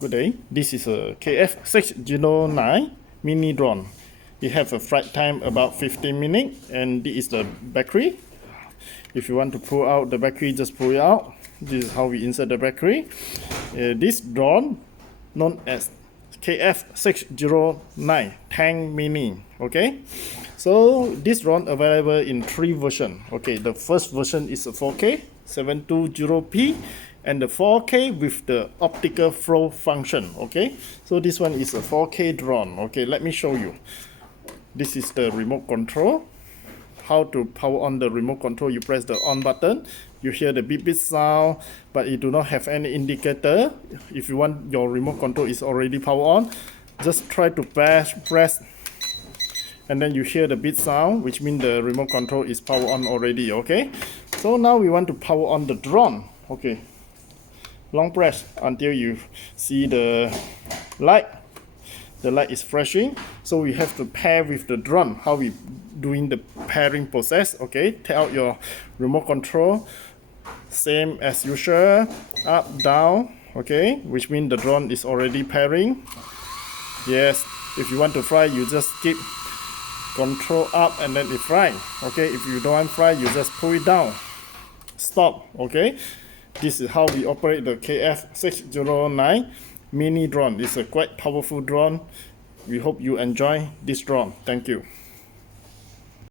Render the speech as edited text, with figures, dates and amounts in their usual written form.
Good day. This is a KF609 mini drone. It have a flight time about 15 minutes, and this is the battery. If you want to pull out the battery, just pull it out. This is how we insert the battery. This drone known as KF609 Teng Mini. Okay, so this drone available in 3 versions. Okay, the first version is a 4K 720p and the 4K with the optical flow function. Okay, so this one is a 4K drone. Okay, let me show you. This is the remote control. How to power on the remote control? You press the on button, you hear the beep beep sound, but it do not have any indicator. If you want your remote control is already power on, just try to press and then you hear the beep sound, which means the remote control is power on already. Okay, so now we want to power on the drone. Okay, long press until you see the light. The light is flashing, so we have to pair with the drone. How we doing the pairing process? Okay, take out your remote control, same as usual, up, down. Okay, which means the drone is already pairing. Yes, if you want to fly, you just keep control up and then it fly. Okay, if you don't want to fly, you just pull it down, stop. Okay, this is how we operate the KF609 mini drone. It's a quite powerful drone. We hope you enjoy this drone. Thank you.